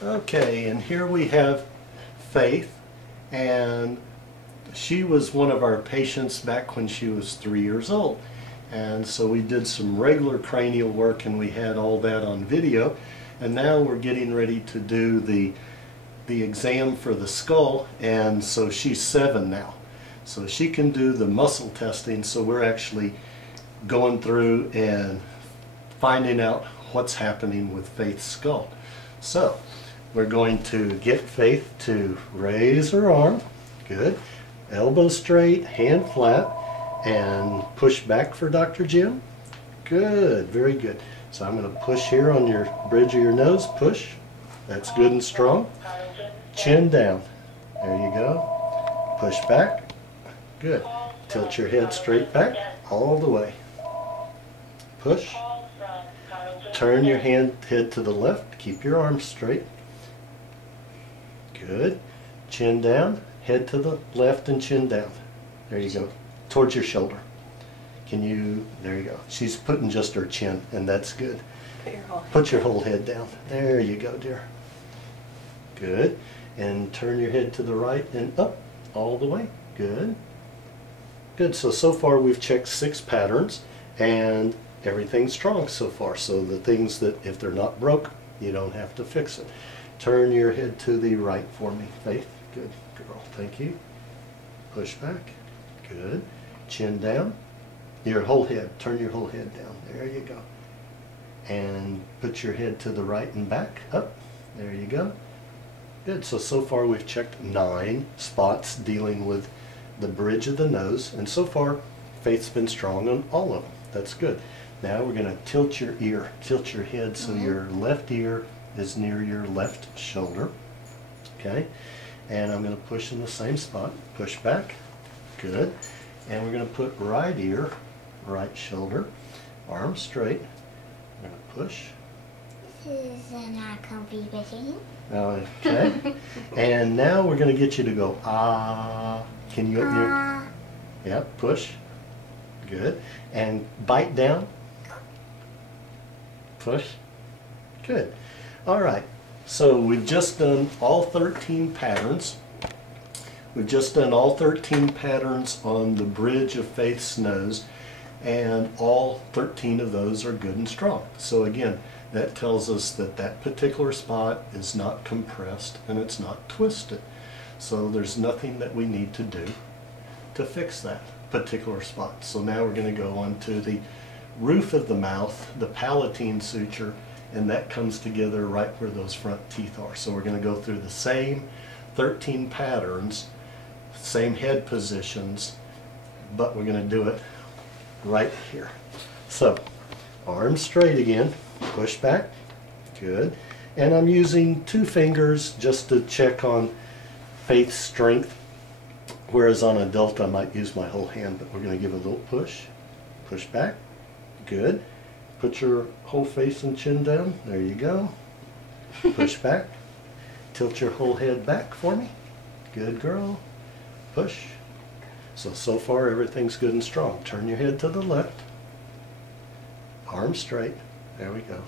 Okay, and here we have Faith, and she was one of our patients back when she was 3 years old. And so we did some regular cranial work and we had all that on video. And now we're getting ready to do the exam for the skull, and so she's 7 now. So she can do the muscle testing, so we're actually going through and finding out what's happening with Faith's skull. So we're going to get Faith to raise her arm, good, elbow straight, hand flat, and push back for Dr. Jim. Good, very good. So I'm going to push here on your bridge of your nose, push, that's good and strong. Chin down, there you go, push back, good. Tilt your head straight back, all the way. Push, turn your head to the left, keep your arms straight. Good. Chin down, head to the left and chin down. There you go. Towards your shoulder. Can you, there you go. She's putting just her chin, and that's good. Put your whole head down. There you go, dear. Good. And turn your head to the right and up, all the way. Good. Good. So far we've checked 6 patterns, and everything's strong so far. So the things that, if they're not broke, you don't have to fix it. Turn your head to the right for me, Faith. Good girl, thank you. Push back, good. Chin down, your whole head, turn your whole head down, there you go. And put your head to the right and back, up, there you go. Good, so far we've checked 9 spots dealing with the bridge of the nose, and so far Faith's been strong on all of them, that's good. Now we're gonna tilt your ear, tilt your head so your left ear is near your left shoulder, okay? And I'm going to push in the same spot, push back, good. And we're going to put right ear, right shoulder, arm straight, we're going to push. This is not comfy fishing. Okay, and now we're going to get you to go, ah, can you, yeah, push, good. And bite down, push, good. All right, so we've just done all 13 patterns. We've just done all 13 patterns on the bridge of Faith's nose, and all 13 of those are good and strong. So again, that tells us that that particular spot is not compressed and it's not twisted. So there's nothing that we need to do to fix that particular spot. So now we're going to go on to the roof of the mouth, the palatine suture, and that comes together right where those front teeth are. So we're going to go through the same 13 patterns, same head positions, but we're going to do it right here. So arms straight again, push back, good. And I'm using 2 fingers just to check on Faith's strength, whereas on adult I might use my whole hand, but we're going to give a little push, push back, good. Put your whole face and chin down. There you go. Push back. Tilt your whole head back for me. Good girl. Push. So far everything's good and strong. Turn your head to the left. Arms straight. There we go.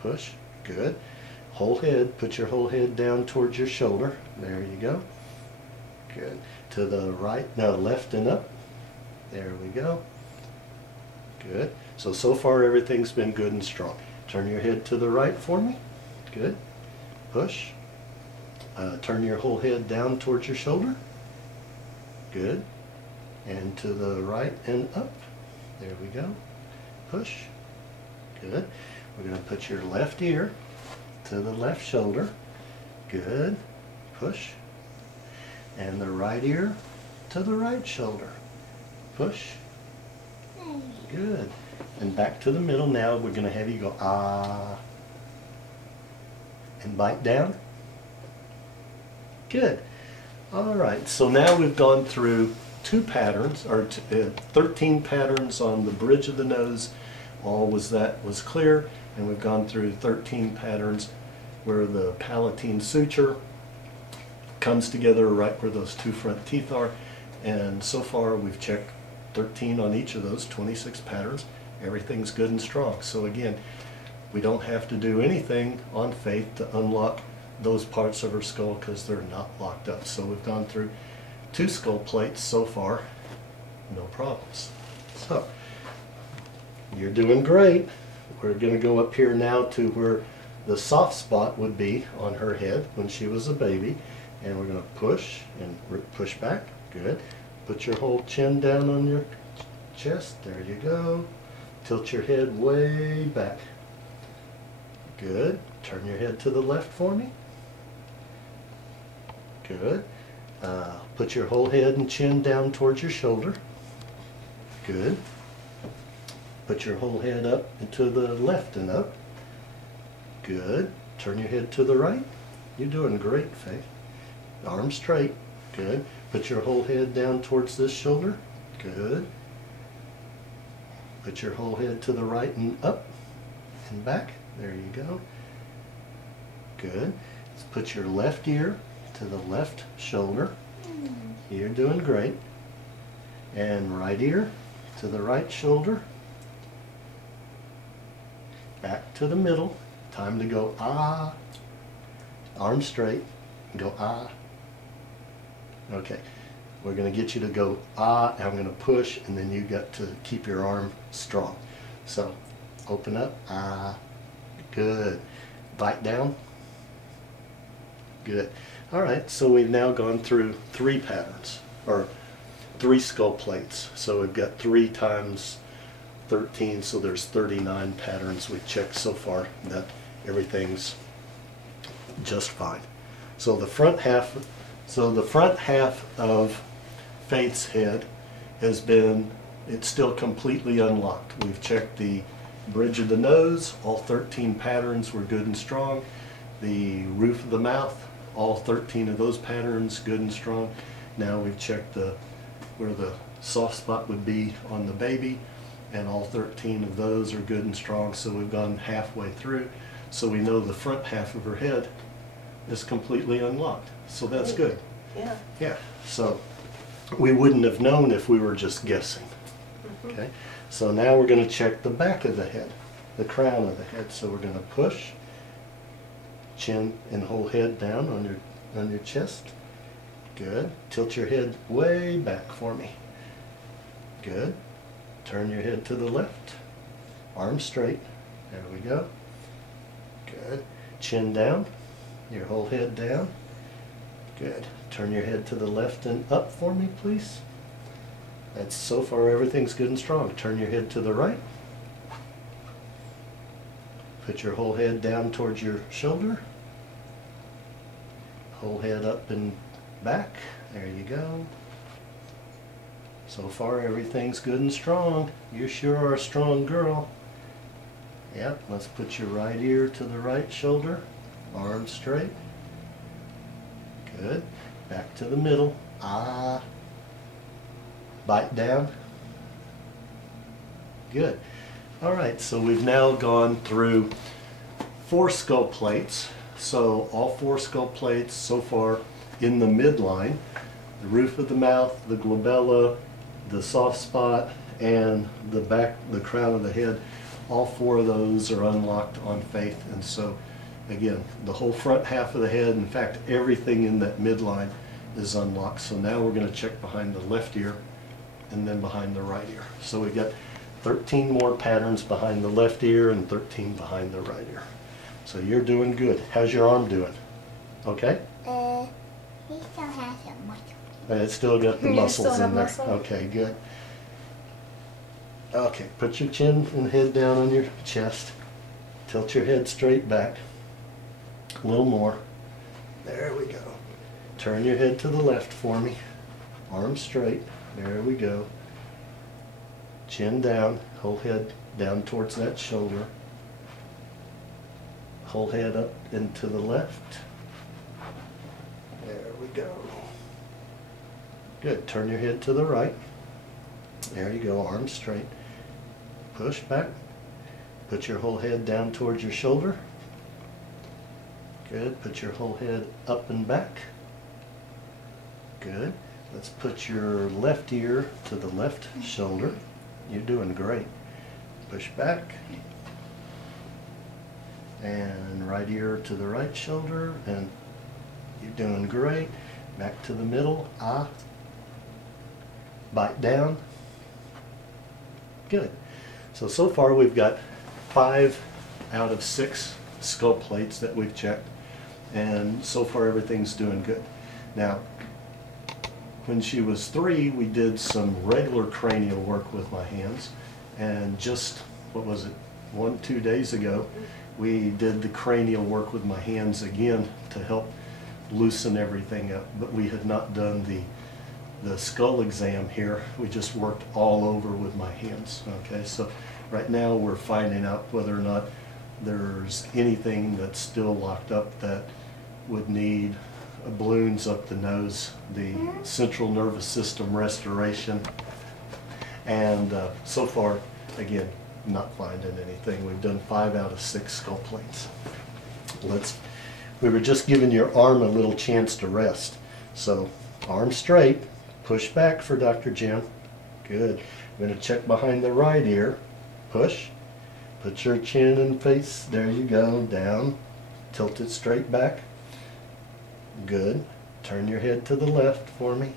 Push. Good. Whole head. Put your whole head down towards your shoulder. There you go. Good. To the right. No, left and up. There we go. Good. So far everything's been good and strong. Turn your head to the right for me. Good. Push. Turn your whole head down towards your shoulder. Good. And to the right and up. There we go. Push. Good. We're going to put your left ear to the left shoulder. Good. Push. And the right ear to the right shoulder. Push. Good. And back to the middle now. We're going to have you go ah. And bite down. Good. All right. So now we've gone through 2 patterns, or 13 patterns on the bridge of the nose. All was clear. And we've gone through 13 patterns where the palatine suture comes together right where those 2 front teeth are. And so far we've checked 13 on each of those 26 patterns. Everything's good and strong. So again, We don't have to do anything on Faith to unlock those parts of her skull because they're not locked up. So we've gone through 2 skull plates so far, no problems. So you're doing great. We're going to go up here now to where the soft spot would be on her head when she was a baby, and we're going to push and push back. Good. Put your whole chin down on your chest. There you go. Tilt your head way back. Good. Turn your head to the left for me. Good. Put your whole head and chin down towards your shoulder. Good. Put your whole head up and to the left and up. Good. Turn your head to the right. You're doing great, Faith. Arms straight. Good. Put your whole head down towards this shoulder. Good. Put your whole head to the right and up and back. There you go. Good. Let's put your left ear to the left shoulder. You're doing great. And right ear to the right shoulder. Back to the middle. Time to go ah. Arms straight. Go ah. Okay. We're going to get you to go ah, and I'm going to push, and then you got to keep your arm strong. So open up, ah. Good. Bite down. Good. All right, so we've now gone through 3 patterns, or 3 skull plates. So we've got 3 times 13, so there's 39 patterns we've checked so far. That everything's just fine. So the front half of Faith's head has been, it's still completely unlocked. We've checked the bridge of the nose, all 13 patterns were good and strong. The roof of the mouth, all 13 of those patterns good and strong. Now we've checked where the soft spot would be on the baby, and all 13 of those are good and strong, so we've gone halfway through. So we know the front half of her head is completely unlocked. So that's good. Yeah. Yeah. So we wouldn't have known if we were just guessing. Okay. So now we're going to check the back of the head, the crown of the head. So we're going to push, chin and whole head down on your chest. Good. Tilt your head way back for me. Good. Turn your head to the left. Arms straight. There we go. Good. Chin down. Your whole head down. Good. Turn your head to the left and up for me, please. That's so far everything's good and strong. Turn your head to the right. Put your whole head down towards your shoulder. Whole head up and back. There you go. So far everything's good and strong. You sure are a strong girl. Yep, let's put your right ear to the right shoulder. Arms straight. Good. Back to the middle. Ah. Bite down. Good. All right, so we've now gone through 4 skull plates. So all 4 skull plates so far in the midline, the roof of the mouth, the glabella, the soft spot, and the back, the crown of the head, all 4 of those are unlocked on Faith. And so again, the whole front half of the head, in fact everything in that midline is unlocked. So now we're going to check behind the left ear and then behind the right ear. So we've got 13 more patterns behind the left ear and 13 behind the right ear. So you're doing good. How's your arm doing? Okay? He still has some muscle. It's still got the You muscles still have in there. muscle? Okay, good. Okay, put your chin and head down on your chest. Tilt your head straight back. A little more. There we go. Turn your head to the left for me. Arms straight. There we go. Chin down. Whole head down towards that shoulder. Whole head up and to the left. There we go. Good. Turn your head to the right. There you go. Arms straight. Push back. Put your whole head down towards your shoulder. Good. Put your whole head up and back. Good. Let's put your left ear to the left shoulder. You're doing great. Push back. And right ear to the right shoulder, and you're doing great. Back to the middle, ah. Bite down. Good. So far we've got 5 out of 6 skull plates that we've checked, and so far everything's doing good. Now, when she was 3, we did some regular cranial work with my hands, and just, what was it, 1-2 days ago, we did the cranial work with my hands again to help loosen everything up. But we had not done the skull exam here. We just worked all over with my hands. Okay, so right now we're finding out whether or not there's anything that's still locked up that would need balloons up the nose, the central nervous system restoration, and so far, again, not finding anything. We've done 5 out of 6 skull plates. We were just giving your arm a little chance to rest. So arm straight, push back for Dr. Jim. Good. I'm going to check behind the right ear. Push. Put your chin and face, there you go, down. Tilt it straight back. Good. Turn your head to the left for me.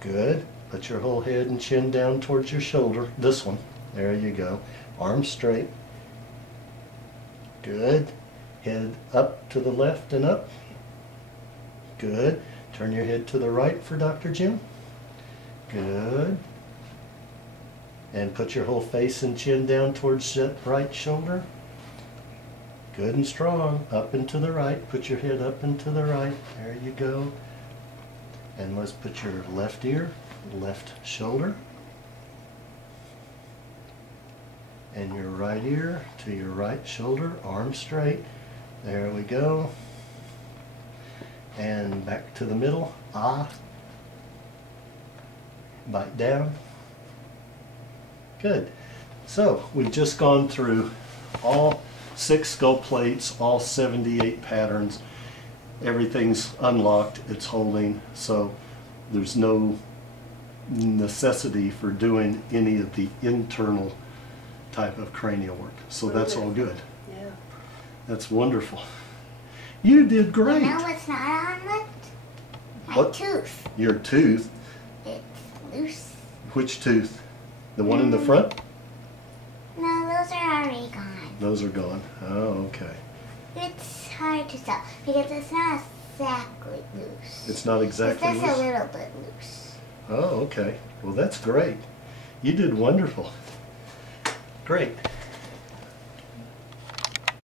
Good. Put your whole head and chin down towards your shoulder. This one. There you go. Arms straight. Good. Head up to the left and up. Good. Turn your head to the right for Dr. Jim. Good. And put your whole face and chin down towards that right shoulder. Good and strong. Up and to the right. Put your head up and to the right. There you go. And let's put your left ear, left shoulder. And your right ear to your right shoulder. Arms straight. There we go. And back to the middle. Ah. Bite down. Good. So we've just gone through all 6 skull plates, all 78 patterns. Everything's unlocked, it's holding, so there's no necessity for doing any of the internal type of cranial work. So that's all good. Yeah. That's wonderful. You did great. You know what's not on it? My What? tooth. Your tooth. It's loose. Which tooth? The one in the front? No, those are already gone. Those are gone. Oh, okay. It's hard to tell because it's not exactly loose. It's not exactly It's just loose? a little bit loose. Oh, okay. Well, that's great. You did wonderful. Great.